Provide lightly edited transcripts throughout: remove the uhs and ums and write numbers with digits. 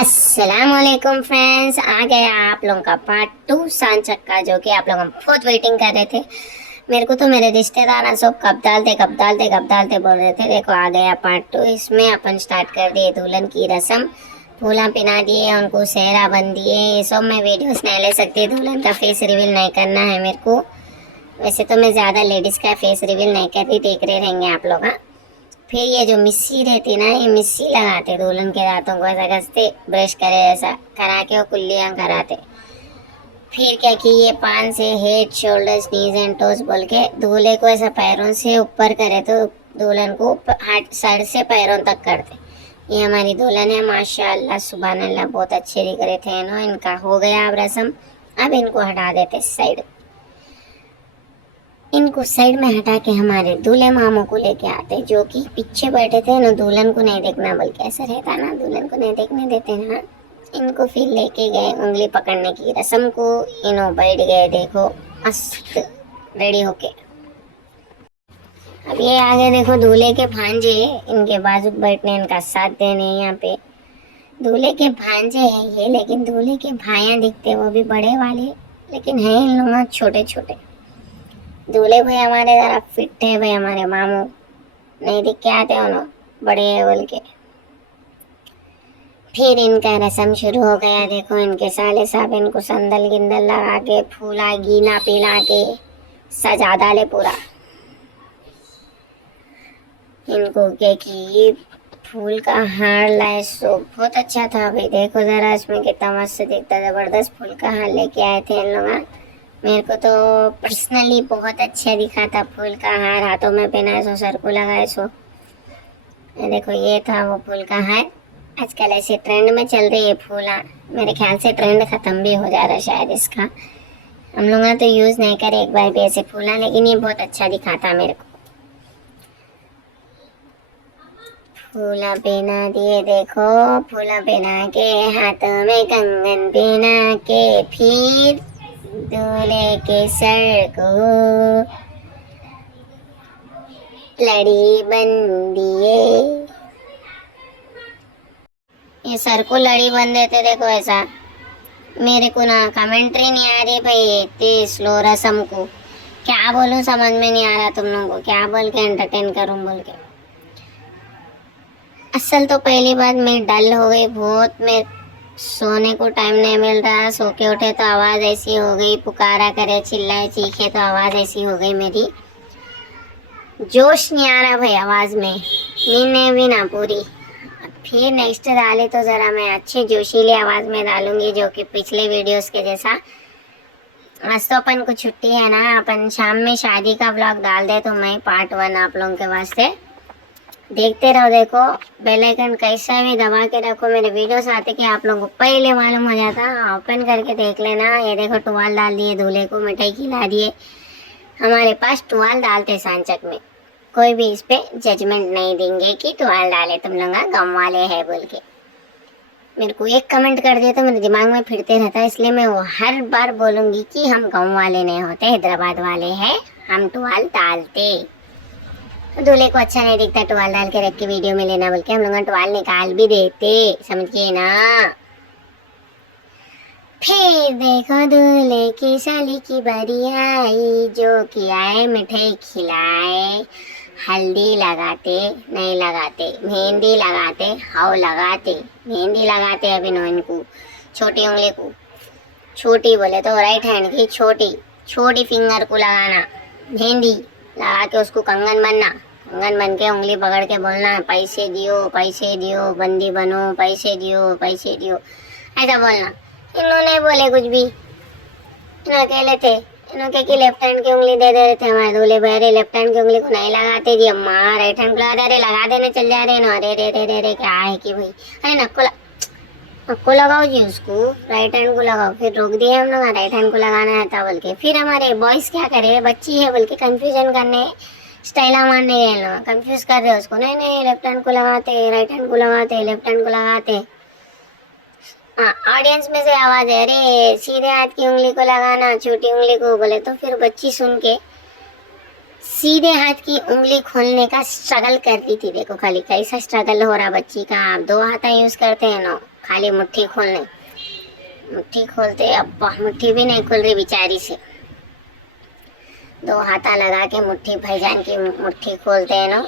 अस्सलामुअलैकुम फ्रेंड्स, आ गया आप लोगों का पार्ट 2 सांचक का, जो कि आप लोग बहुत वेटिंग कर रहे थे। मेरे को तो मेरे रिश्तेदार सब कब डालते बोल रहे थे। देखो आ गया पार्ट 2। इसमें अपन स्टार्ट कर दिए दुल्हन की रस्म, फूला पिना दिए, उनको सेहरा बन दिए। ये सब मैं वीडियोस नहीं ले सकती, दुल्हन का फेस रिवील नहीं करना है मेरे को। वैसे तो मैं ज़्यादा लेडीज़ का फेस रिवील नहीं करती, देख रहे रहेंगे आप लोग। हाँ, फिर ये जो मिस्सी रहती ना, ये मिस्सी लगाते दुल्हन के दांतों को, ऐसा घसते ब्रश करे, ऐसा करा के वो कुल्लियाँ कराते। फिर क्या कि ये पान से head shoulders knees and toes बोल के दूल्हे को ऐसा पैरों से ऊपर करे तो दुल्हन को हाथ सर से पैरों तक करते। ये हमारी दुल्हन है, माशाअल्लाह सुभान अल्लाह, बहुत अच्छे दिख रहे थे ना। इनका हो गया अब रस्म। अब इनको हटा देते साइड। इनको साइड में हटा के हमारे दूल्हे मामू को लेके आते, जो कि पीछे बैठे थे ना, दुल्हन को नहीं देखना, बल्कि ऐसा रहता ना, दुल्हन को नहीं देखने देते ना। इनको फिर लेके गए उंगली पकड़ने की रस्म को। इन्हों बैठ गए, देखो मस्त रेडी होके। अब ये आगे देखो दूल्हे के भांजे, इनके बाजू बैठने, इनका साथ देने। यहाँ पे दूल्हे के भांजे हैं ये, लेकिन दूल्हे के भाइयाँ दिखते, वो भी बड़े वाले, लेकिन है इन लोग छोटे छोटे। दूल्हे भाई हमारे जरा फिट है भाई, हमारे मामू नहीं दिख के आते हो ना, बड़े है बोल के। फिर इनका रस्म शुरू हो गया। देखो इनके साले साहब इनको संदल गिंदल लगा के, फूला गीला पिला के सजा डाले पूरा। इनको क्या कि फूल का हार लाए, सो बहुत अच्छा था भाई। देखो जरा इसमें कितना मस्त दिखता, जबरदस्त फूल का हार लेके आए थे इन लोग। मेरे को तो पर्सनली बहुत अच्छा दिखा था फूल का हार, हाथों में पहनाए सो, सर को लगाए सो। देखो ये था वो फूल का हार। आजकल ऐसे ट्रेंड में चल रही है फूला। मेरे ख्याल से ट्रेंड खत्म भी हो जा रहा है शायद इसका। हम लोग तो यूज़ नहीं करे एक बार भी ऐसे फूला, लेकिन ये बहुत अच्छा दिखा था मेरे को। फूला पहना दिए, देखो फूला पहना के, हाथों में कंगन पहना के, फिर दूल्हे के सर को लड़ी बन दिए। ये सर को लड़ी बन देते, देखो ऐसा। मेरे को ना कमेंट्री नहीं आ रही भाई, इतनी स्लो रस्म को क्या बोलूं, समझ में नहीं आ रहा तुम लोगों को क्या बोल के एंटरटेन करूं बोल के। असल तो पहली बात मैं डल हो गई बहुत, मैं सोने को टाइम नहीं मिल रहा, सो के उठे तो आवाज़ ऐसी हो गई, पुकारा करे चिल्लाए चीखे तो आवाज़ ऐसी हो गई मेरी। जोश नहीं आ रहा भाई आवाज़ में, नींद नहीं भी ना पूरी। फिर नेक्स्ट डाले तो ज़रा मैं अच्छी जोशीली आवाज़ में डालूंगी, जो कि पिछले वीडियोस के जैसा। आज तो अपन को छुट्टी है ना, अपन शाम में शादी का व्लॉग डाल दे तो मैं पार्ट 1 आप लोगों के वास्ते। देखते रहो, देखो बेल आइकन कैसा भी दबा के रखो, मेरे वीडियोस आते कि आप लोगों को पहले मालूम हो जाता। ओपन करके देख लेना। ये देखो टुवाल डाल दिए दूल्हे को, मिठाई खिला दिए। हमारे पास टुवाल डालते सांचक में, कोई भी इस पे जजमेंट नहीं देंगे कि टुवाल डाले तुम लोग गाँव वाले है बोल के। मेरे को एक कमेंट कर दिया तो मेरे दिमाग में फिरते रहता है, इसलिए मैं वो हर बार बोलूँगी कि हम गाँव वाले नहीं होते, हैदराबाद वाले हैं, हम टुवाल डालते। दूल्हे को अच्छा नहीं दिखता टुवाल डाल के रख के वीडियो में लेना बोल के, हम लोग टुवाल निकाल भी देते, समझिए ना। फिर देखो दूल्हे की साली की बारी आई, जो कि आए मिठाई खिलाए, हल्दी लगाते नहीं लगाते, मेहंदी लगाते, हाउ लगाते, मेहंदी लगाते अभी नो इनको, छोटी उंगली को, छोटी बोले तो राइट हैंड की छोटी छोटी फिंगर को लगाना, मेहंदी लगा के उसको कंगन बनना, कंगन बन के उंगली पकड़ के बोलना पैसे दियो बंदी बनो, पैसे दियो, ऐसा बोलना। इन्होंने बोले कुछ भी, इन्होंने अकेले थे, इन्होंने कि लेफ्ट हैंड की उंगली दे रहे थे हमारे दूल्हे भाई, लेफ्ट हैंड की उंगली को नहीं लगाते जी अम्मा, राइट हैंड को लगा दे, लगा देने चल जा रहे ना, अरे रे रे रे रे क्या है कि भाई, अरे नक्को लगाओ जी उसको, राइट हैंड को लगाओ। फिर रोक दिए हम लोग, राइट हैंड को लगाना है था बोल के। फिर हमारे बॉयज़ क्या करे, बच्ची है बोल के कंफ्यूजन करने, स्टाइला मारने गए लोग, कंफ्यूज कर रहे उसको, नहीं नहीं लेफ्ट हैंड को लगाते, राइट हैंड को लगाते, लेफ्ट हैंड को लगाते। हाँ, ऑडियंस में से आवाज है, अरे सीधे हाथ की उंगली को लगाना, छोटी उंगली को बोले तो फिर बच्ची सुन के सीधे हाथ की उंगली खोलने का स्ट्रगल करती थी। देखो खाली कैसा स्ट्रगल हो रहा बच्ची का। आप 2 हाथ यूज करते हैं ना, खाली मुट्ठी खोलने, मुट्ठी खोलते, अब मुट्ठी भी नहीं खुल रही बेचारी से। दो हाथा लगा के मुट्ठी भाईजान की मुट्ठी खोलते हैं ना,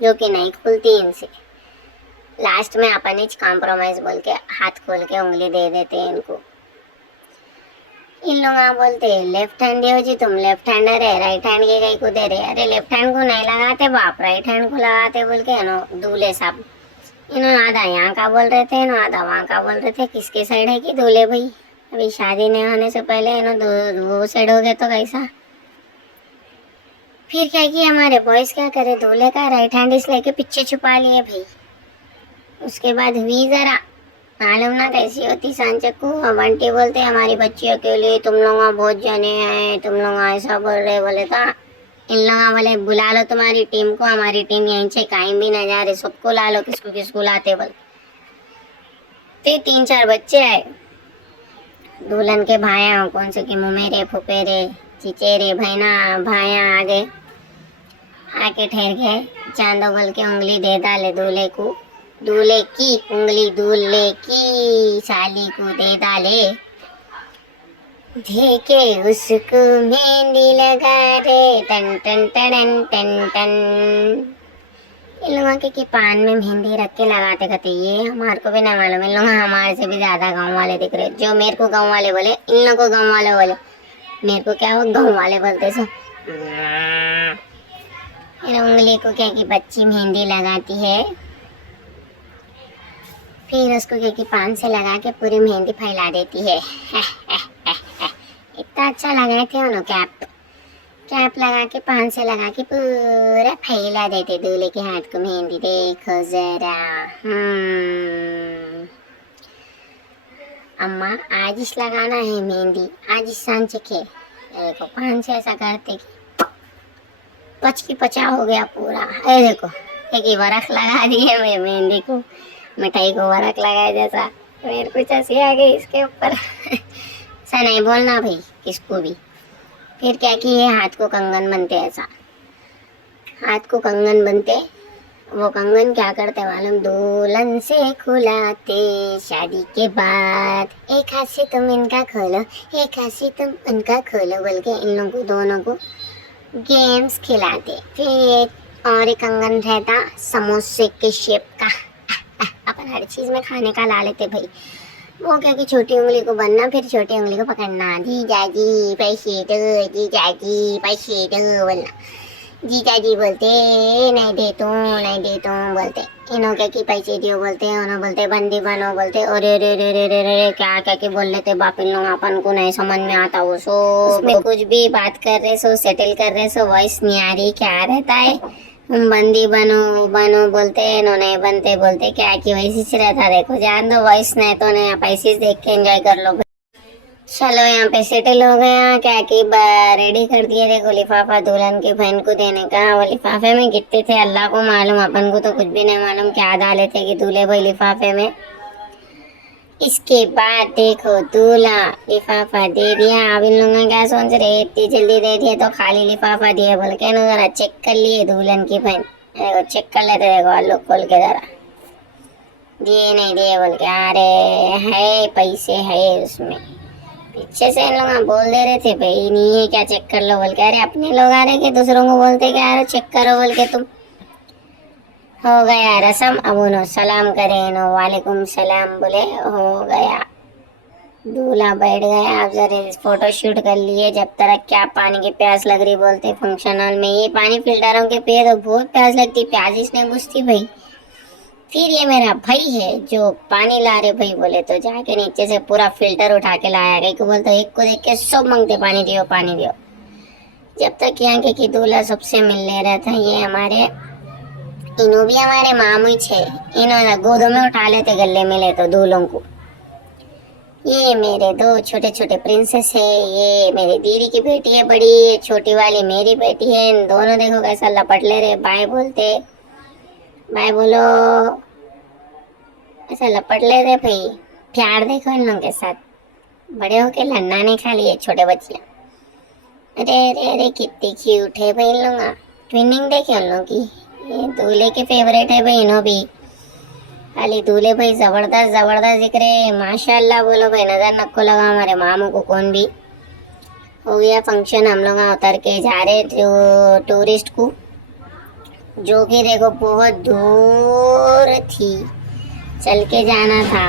जो कि नहीं खुलती इनसे। लास्ट में अपन ही कॉम्प्रोमाइज बोल के हाथ खोल के उंगली दे देते हैं इनको। इन लोग बोलते लेफ्ट हैंड हो जी, तुम लेफ्ट हैंडर है, राइट हैंड के कहीं को दे रहे। अरे लेफ्ट हैंड को नहीं लगाते बाप, राइट हैंड को लगाते बोल के नो दूल्हे साहब। इन्होंने आधा यहाँ का बोल रहे थे, इन्होंने आधा वहाँ का बोल रहे थे। किसके साइड है कि दूल्हे भाई? अभी शादी नहीं होने से पहले इन्होंने वो साइड हो गए तो कैसा? फिर क्या किया हमारे बॉयज, क्या करे, दूल्हे का राइट हैंड इस लेके पीछे छुपा लिए भाई। उसके बाद हुई जरा मालूम ना कैसी होती सांचक को। अब आंटी बोलते हमारी बच्चियों के लिए तुम लोग बहुत जाने आए, तुम लोग ऐसा बोल रहे। बोले था इन लोग बोले बुला लो तुम्हारी टीम को, हमारी टीम यहीं से कहीं भी ना जा रहे, सबको ला लो, किसको किसको लाते बोल। ते 3-4 बच्चे आए, दुल्हन के भाया, कौन से के मुमेरे फुफेरे चिचेरे भैना भाया आ गए, आके ठहर गए। चांदो बोल के उंगली दे डाले दूल्हे को, दूल्हे की उंगली दूल्हे की साली को दे डाले। देखे उसको मेहंदी लगा रे, टन टन टन टन टन। इन लोगों के पान में मेहंदी रख के लगाते कहते, ये हमारे को भी नहीं मालूम। इन लोग हमारे से भी ज्यादा गांव वाले दिख रहे। जो मेरे को गांव वाले बोले, इन लोगों को गांव वाले बोले, मेरे को क्या हो गांव वाले बोलते सो। उंगली को क्या कि बच्ची मेहंदी लगाती है, फिर उसको क्या कि पान से लगा के पूरी मेहंदी फैला देती है। इतना अच्छा लगाए थे उन्होंने कैप लगा के पान से लगा के पूरा फैला देते दूल्हे के हाथ को मेहंदी। देखो जरा अम्मा आज इस लगाना है मेहंदी, आज इस सांचे के। देखो पान से ऐसा करते कि पच की पचा हो गया पूरा। अरे देखो एक वरख लगा दिए मैं मेहंदी को, मिठाई को वरख लगाया जैसा। मेरे को चसी आ गई इसके ऊपर। ऐसा नहीं बोलना भाई किसको भी। फिर क्या किए, हाथ को कंगन बनते, ऐसा हाथ को कंगन बनते। वो कंगन क्या करते मालूम, दुल्हन से खुलाते शादी के बाद। एक हाथ से तुम इनका खोलो, एक हाथ से तुम उनका खोलो बोल के इन लोगों को दोनों को गेम्स खिलाते। फिर और एक कंगन रहता समोसे के शेप का। अपन हर चीज में खाने का ला लेते भाई। वो क्या कि छोटी उंगली को बनना, फिर छोटी उंगली को पकड़ना, जीजाजी पैसे दो, जीजाजी पैसे दो बोलना। जीजाजी बोलते नहीं दे तू बोलते। इन्हों क्या कि पैसे दियो बोलते, उन्होंने बोलते बंदी बनो बोलते। अरे रे रे रे रे रे क्या क्या के बोल लेते बाप। इन लोग अपन को नहीं समझ में आता वो सो, उसमें कुछ भी बात कर रहे सो, सेटल कर रहे सो, वॉइस नहीं आ रही, क्या रहता है बंदी बनो बनो बोलते, नहीं बनते बोलते। क्या कि वैसे रहता, देखो जान दो वॉइस नहीं तो नहीं, पैसे देख के एंजॉय कर लो। चलो यहाँ पे सेटल हो गया, क्या कि रेडी कर दिए। देखो लिफाफा दुल्हन की बहन को देने का। वो लिफाफे में गिरते थे अल्लाह को मालूम, अपन को तो कुछ भी नहीं मालूम क्या डाले थे कि दूल्हे भाई लिफाफे में। इसके बाद देखो दूल्हा लिफाफा दे दिया। अब इन लोगों क्या सोच रहे, इतनी जल्दी दे दिए तो खाली लिफाफा दिए बोल के ना जरा चेक कर लिए दुल्हन की बहन। देखो चेक कर लेते, देखो आलू खोल के जरा दिए नहीं दिए बोल के। अरे है पैसे है उसमें। पीछे से इन लोग बोल दे रहे थे भाई नहीं है क्या चेक कर लो बोल के। अरे अपने लोग आ रहे कि दूसरों को बोलते क्या अरे चेक करो बोल के। तुम हो गया रसम। अब उन्होंने सलाम करे, नो वालेकुम सलाम बोले, हो गया। दूल्हा बैठ गया। अब जरा फोटो शूट कर लिए। जब तक क्या पानी की प्यास लग रही बोलते फंक्शन हॉल में। ये पानी फिल्टरों के पिए तो बहुत प्यास लगती, प्यास इसने बुझती भाई। फिर ये मेरा भाई है जो पानी ला रहे भाई बोले, तो जाके नीचे से पूरा फिल्टर उठा के लाया। कहीं को बोलते एक को देख के सब मांगते पानी दियो पानी दियो। जब तक यहाँ के कि दूल्हा सबसे मिल ले रहा था। ये हमारे इन्हों भी हमारे मामू छे, इन्होंने गोदों में उठा लेते गले में ले तो दूल्हों को। ये मेरे दो छोटे छोटे प्रिंसेस है। ये मेरी दीदी की बेटी है बड़ी, छोटी वाली मेरी बेटी है। इन दोनों देखो कैसा लपट ले रहे, बाय बोलते, बाय बोलो, ऐसा लपट ले रहे भाई। प्यार देखो इन लोगों के साथ, बड़े होके लन्ना नहीं खा लिए छोटे बच्चियां। अरे अरे अरे कितनी क्यूट है भाई इन लोग। ट्विनिंग देखे उन लोगों की। ये दूल्हे के फेवरेट है भाई इन्हों भी। खाली दूल्हे भाई जबरदस्त जबरदस्त दिख रहे हैं, माशाल्लाह बोलो भाई, नजर नको लगा हमारे मामू को कौन भी। हो गया फंक्शन, हम लोग उतर के जा रहे टूरिस्ट को, जो कि देखो बहुत दूर थी, चल के जाना था।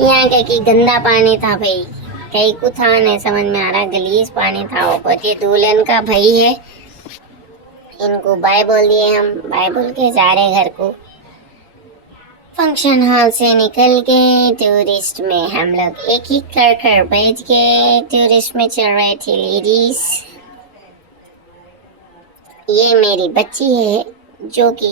यहाँ के गंदा पानी था भाई, कहीं को था नहीं समझ में आ रहा, गलीज पानी था। वो ये दुल्हन का भाई है, इनको बाय बोल दिए, हम बाय बोल के जा रहे घर को। फंक्शन हॉल से निकल के टूरिस्ट में हम लोग एक ही कर बैठ के टूरिस्ट में चल रहे थे लेडीज। ये मेरी बच्ची है जो कि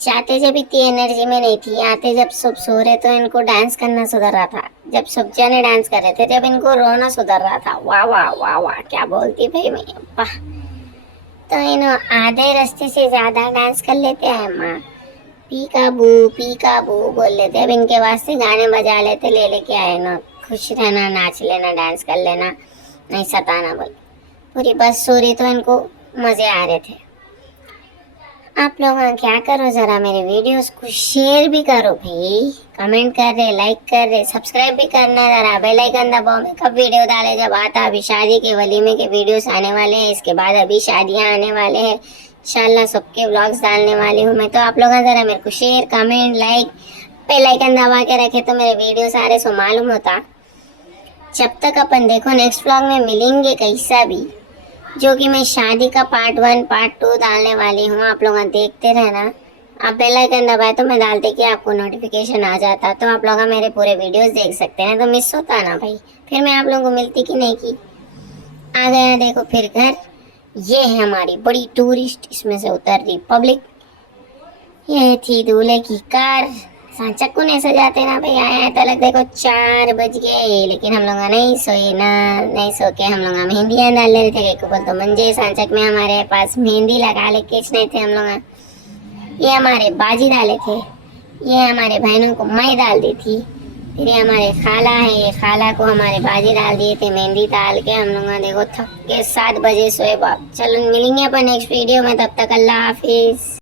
चाहते जब इतनी एनर्जी में नहीं थी, आते जब सब सो रहे तो इनको डांस करना सुधर रहा था, जब सब जने डांस कर रहे थे जब इनको रोना सुधर रहा था। वाह वाह वाह वाह क्या बोलती भाई मैं, वाह। तो इन्हों आधे रास्ते से ज्यादा डांस कर लेते हैं माँ, पी का बू बोल लेते। अब इनके वास्ते गाने बजा लेते, ले लेके आए ना, खुश रहना, नाच लेना, डांस कर लेना, नहीं सताना बोल। पूरी बस सो रही तो इनको मजे आ रहे थे। आप लोग क्या करो, जरा मेरे वीडियोस को शेयर भी करो भाई, कमेंट कर रहे, लाइक कर रहे, सब्सक्राइब भी करना, जरा बेल आइकन दबाओ। मैं कब वीडियो डाले जब आता, अभी शादी के वलीमे के वीडियोस आने वाले हैं, इसके बाद अभी शादियां आने वाले हैं, इंशाल्लाह सबके व्लॉग्स डालने वाली हूँ मैं। तो आप लोग जरा मेरे को share, comment, like, bell icon दबा के रखे तो मेरे वीडियो सारे सो मालूम होता। जब तक अपन देखो नेक्स्ट व्लॉग में मिलेंगे कैसा भी, जो कि मैं शादी का पार्ट 1 पार्ट 2 डालने वाली हूँ, आप लोग देखते रहना। आप बेल आइकन दबाए तो मैं डालते कि आपको नोटिफिकेशन आ जाता, तो आप लोग मेरे पूरे वीडियोस देख सकते हैं, तो मिस होता ना भाई, फिर मैं आप लोगों को मिलती कि नहीं की। आ गया देखो फिर घर, ये है हमारी बड़ी टूरिस्ट, इसमें से उतर रही पब्लिक। ये थी दूल्हे की कार, सांचक को नहीं सजाते ना भाई, आए तो लग देखो 4 बज गए, लेकिन हम लोग नहीं सोए ना, नहीं सो के हम लोग मेहंदियाँ डाल रहे थे। को बोल तो मंजे सांचक में हमारे पास मेहंदी लगा ले किच नहीं थे हम लोग। ये हमारे बाजी डाले थे, ये हमारे बहनों को मैं डाल दी थी, फिर ये हमारे खाला है, ये खाला को हमारे बाजी डाल दिए थे मेहंदी डाल के। हम लोग देखो थक के 7 बजे सोए बाप। चलो मिलेंगे अपन नेक्स्ट वीडियो में, तब तक अल्लाह हाफिज।